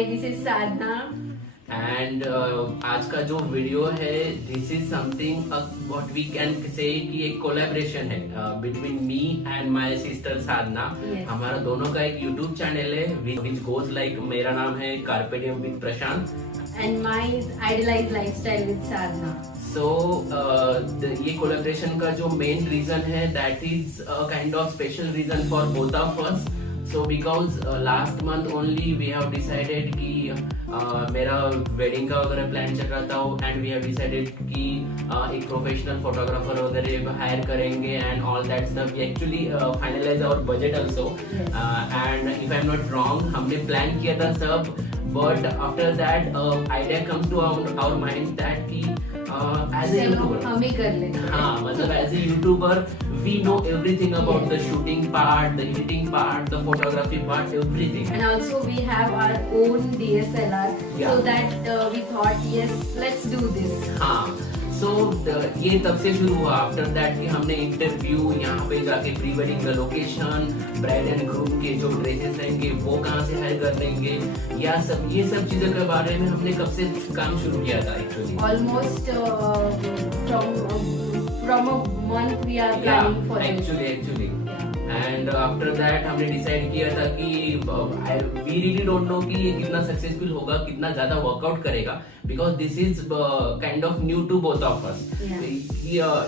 Hi, this is Sadhana and आज का जो वीडियो है this is something what we can say कि एक कोलैबोरेशन है between me and my sister Sadhana. Yes. हमारा दोनों का एक यूट्यूब चैनल है विच गोज लाइक, मेरा नाम है carpe diem with Prashant and my is idealized lifestyle with Sadhana. So ये कोलैबोरेशन का जो मेन रीजन है that is kind of special reason for both of us. So because last month only we have decided कि मेरा wedding का वगैरह plan चल रहा था एंड वी हैव डिसाइडेड कि एक प्रोफेशनल फोटोग्राफर वगैरह हायर करेंगे and all that stuff. We actually finalise our budget also and if I am not wrong हमने प्लान किया था सब, but after that idea comes to our mind that कि as a YouTuber हम ही कर लेंगे। हाँ, मतलब as a YouTuber we know everything about the shooting part, the editing part, the photography part, everything. And also we have our own DSLR, Yeah. so that we thought yes, let's do this. हाँ, so ये तब से शुरू हुआ। After that कि हमने interview यहाँ पे जाके प्री वेडिंग का लोकेशन, ब्राइड एंड ग्रूम के जो ड्रेसेस रहेंगे वो कहाँ से हायर कर लेंगे, या सब ये सब चीजों के बारे में हमने कब से काम शुरू किया था actually. Almost from a month we are planning for this. Actually Yeah. And after that हमने डिसाइड किया था कि वी रियली डोंट नो कि ये कितना सक्सेसफुल होगा, कितना ज्यादा वर्कआउट करेगा, because this is kind of new to both of us.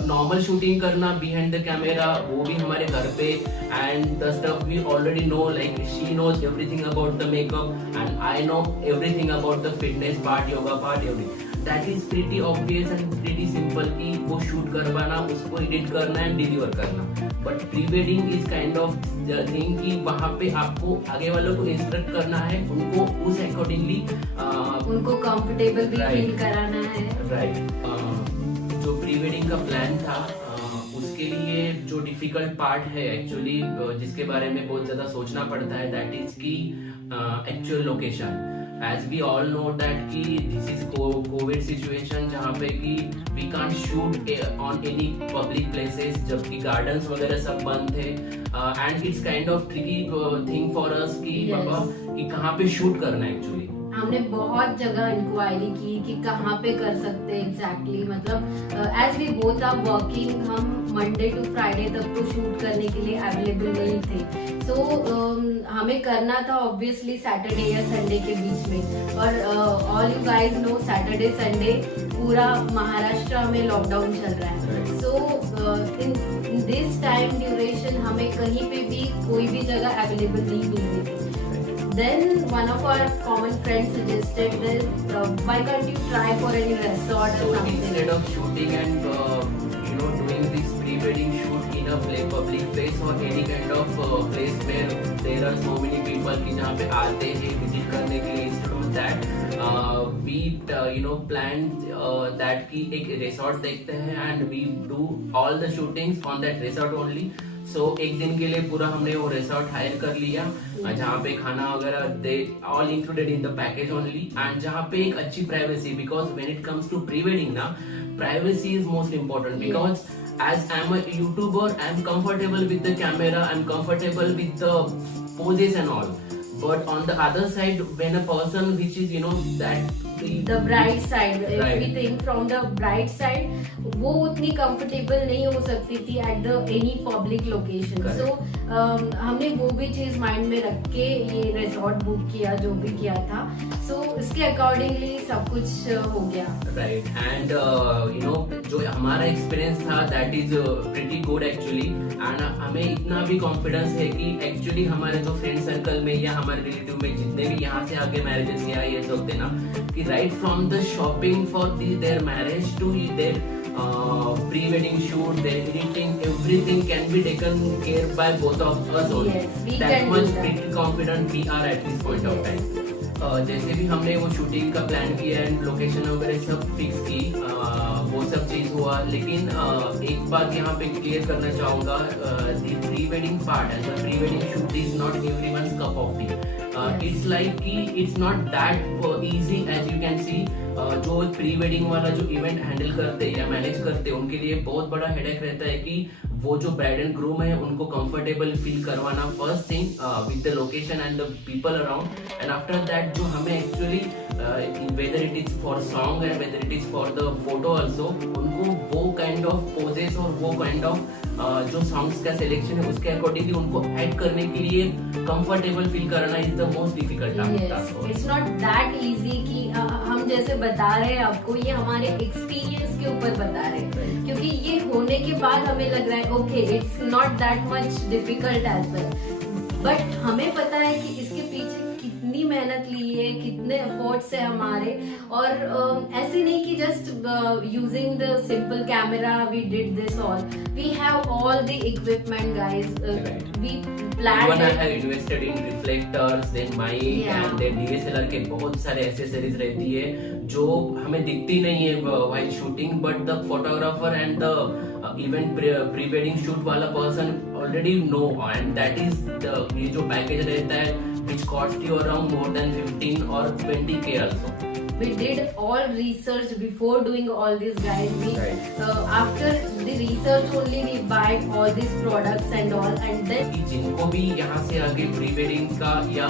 Normal shooting करना बिहाइंड द कैमरा वो भी हमारे घर पे, and the stuff we already know, like she knows everything about the makeup and I know everything about the fitness part, yoga part, everything. That is pretty obvious and pretty simple कि वो shoot करवाना, उसको edit करना and deliver करना। But pre wedding is kind of thing कि वहाँ पे आपको आगे वालों को इंस्ट्रक्ट करना है, उनको उस अकॉर्डिंगली उनको कंफर्टेबल भी Right. फील कराना है। राइट। जो प्री वेडिंग का प्लान था उसके लिए जो डिफिकल्ट पार्ट है एक्चुअली, जिसके बारे में बहुत ज्यादा सोचना पड़ता है, दैट इज की actual location. As we all know that कि दिस इज कोविड सिचुएशन जहाँ पे कि we can't shoot on any public places, जबकि गार्डन्स वगैरह सब बंद थे and it's kind of tricky thing for us कि Yes. बाबा कि कहाँ पे शूट करना है एक्चुअली। हमने बहुत जगह इंक्वायरी की कि कहाँ पे कर सकते हैं एग्जैक्टली। मतलब as we both are working, हम मंडे टू फ्राइडे तक तो शूट करने के लिए अवेलेबल नहीं थे। सो हमें करना था ऑब्वियसली सैटरडे या संडे के बीच में। और all you guys know Saturday Sunday पूरा महाराष्ट्र में लॉकडाउन चल रहा है। So in this time duration हमें कहीं पे भी कोई भी जगह अवेलेबल नहीं मिल रही थी। Then one of our common friends suggested that why can't you try for any resort or So something? instead of shooting and doing this pre-wedding shoot in a public place or any kind of place where there are so many people कि जहाँ पे आते हैं visit करने के लिए, instead of that we planned that कि एक resort देखते हैं and we do all the shootings on that resort only. सो एक दिन के लिए पूरा हमने वो रिसोर्ट हायर कर लिया, जहाँ पे खाना वगैरह they all included in the package only, and जहाँ पे एक अच्छी privacy, because when it comes to pre wedding ना, privacy is most important. Because as I am a YouTuber, I am comfortable with the camera, I am comfortable with the poses and all, but on the other side when a person which is that The bride side, if Right. we think from the bride side, वो उतनी comfortable नहीं हो सकती थी at the any public location. Correct. So हमने वो भी चीज माइंड में रख के ये रिसोर्ट बुक किया, जो भी किया था। So इसके अकॉर्डिंगली सब कुछ हो गया। राइट, एंड जो हमारा एक्सपीरियंस था that is pretty good actually, and हमें इतना भी कॉन्फिडेंस है कि एक्चुअली हमारे जो फ्रेंड सर्कल में या हमारे रिलेटिव में जितने भी यहाँ से आगे मैरिजेस या ये सब थे ना, कि right from the shopping for their marriage to their pre-wedding shoot, their editing, everything can be taken care by both of us only. Yes, we That can do much that. pretty confident we are at this point of time. जैसे भी हमने वो shooting का plan किया and location वगैरह सब fix की, वो सब चीज हुआ, लेकिन एक बात यहाँ पे क्लियर करना चाहूंगा, the pre wedding part and the pre wedding shoot is not everyone's cup of tea. It's like कि it's not that easy as you can see. जो प्री वेडिंग वाला जो इवेंट हैंडल करते या मैनेज करते उनके लिए बहुत बड़ा हेडेक रहता है कि वो जो ब्राइड एंड ग्रूम है उनको कंफर्टेबल फील करवाना, first thing with the location and the people around, and after that जो हमें actually whether it is for song and whether it is for the photo also, उनको वो kind of poses और वो kind of जो songs का selection है उसके अकॉर्डिंगली उनको ऐड करने के लिए कंफर्टेबल फील कराना is the most difficult task. It's not that easy कि हम जैसे बता रहे हैं आपको, ये हमारे एक्सपीरियंस के ऊपर बता रहे हैं, क्योंकि ये होने के बाद हमें लग रहा है okay it's not that much difficult as well, but हमें पता है कि इसके पीछे कितनी मेहनत ली है, कितने एफर्ट्स है हमारे, और ऐसे नहीं कि just using the simple camera we did this all, we have all the equipment guys, we Even I have invested in reflectors, then mic and then DSLR के बहुत सारे एक्सेसरीज रहती है जो हमें दिखती नहीं है while shooting, but the photographer and the event pre-wedding shoot वाला person already know, and that is the ये जो पैकेज रहता है which cost you around more than 15 or 20K also. We did all research before doing all this, guys. We after the research only we buy all these products and all, and then जिनको भी यहाँ से आगे pre wedding का या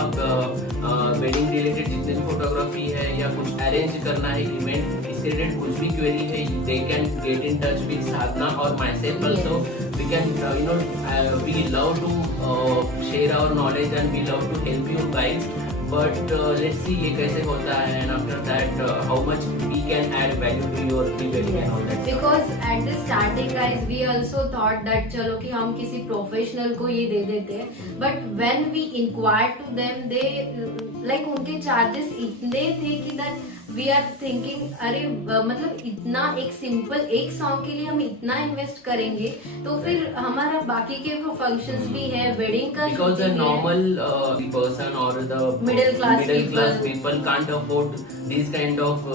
wedding related जितने भी photography है या कुछ अरेंज करना है इवेंट, इससे रिलेटेड कुछ भी क्वेरी है, they can get in touch with Sadhana और myself also. We can we love to share our knowledge and we love to help you guys, but let's see ये कैसे होता है, and after that how much we can add value to your pre-wedding and all that. Because at the starting guys we also thought that चलो कि हम किसी professional को ये दे देते हैं, but when we inquired to them they like उनके charges इतने थे कि that we are thinking अरे मतलब इतना एक सिंपल एक सॉन्ग के लिए हम इतना इन्वेस्ट करेंगे तो फिर हमारा बाकी के फंक्शंस भी है, वेडिंग का because a normal person or the middle class people can't afford these kind of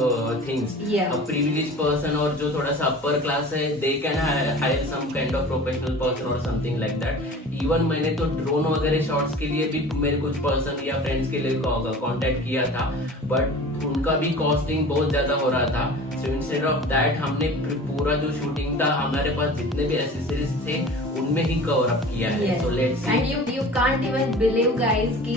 things. A privileged person और जो थोड़ा सा upper class है they can hire some kind of professional person or something like that. Even मैंने तो drone वगैरह shots के लिए भी मेरे कुछ पर्सन या फ्रेंड्स के लिए कांटेक्ट किया था, बट उनका भी कॉस्टिंग बहुत ज्यादा हो रहा था. सो इंस्टेड ऑफ दैट हमने पूरा जो शूटिंग था हमारे पास जितने भी एक्सेसरीज थे उनमें ही कवर अप किया है. So let's see. And you can't even believe guys कि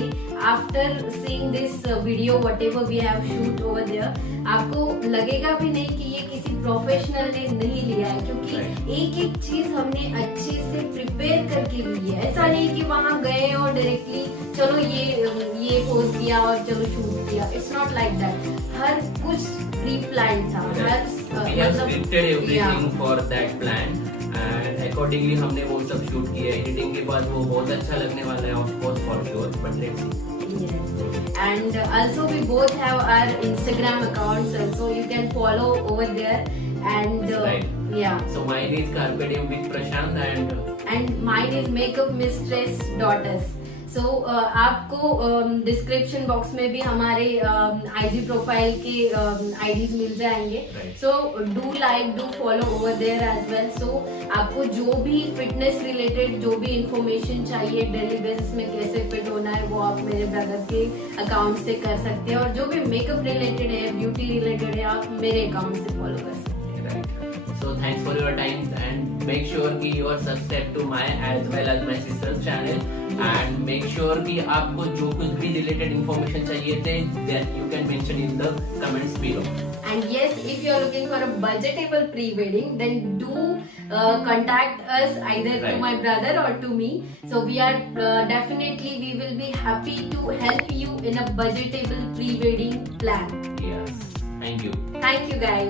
after seeing this video whatever we have shoot over there, आपको लगेगा भी नहीं कि ये किसी प्रोफेशनल ने नहीं लिया है, क्योंकि एक एक चीज हमने अच्छे से प्रिपेयर करके ली है. ऐसा नहीं कि वहां गए और डायरेक्टली चलो ये पोज किया और चलो शूट किया. It's not like that. हर कुछ प्री प्लान था. We have scripted everything for that plan and accordingly हमने वो सब शूट किया. एडिटिंग के बाद वो बहुत अच्छा लगने वाला है of course for sure, but let's see. Yes. And also we both have our Instagram accounts also, you can follow over there, and yeah. So mine is Carpe Diem with Prashant and mine is Makeup Mistress Daughters. So आपको description box में भी हमारे IG profile के IDs मिल जाएंगे. So do like, do follow over there as well. So आपको जो भी fitness related जो भी इंफॉर्मेशन चाहिए डेली बेसिस में कैसे फिट होना है वो आप मेरे ब्रदर के अकाउंट से कर सकते हैं, और जो भी मेकअप रिलेटेड है, ब्यूटी रिलेटेड है, आप मेरे अकाउंट से फॉलो कर सकते हैं. So thanks for your time and make sure कि you are subscribed to my as well as my sister's channel. And make sure कि आपको जो कुछ भी related information चाहिए थे that you can mention in the comments below. And yes, if you are looking for a budgetable pre-wedding, then do contact us either to my brother or to me. So we are definitely we will be happy to help you in a budgetable pre-wedding plan. Yes, thank you. Thank you guys.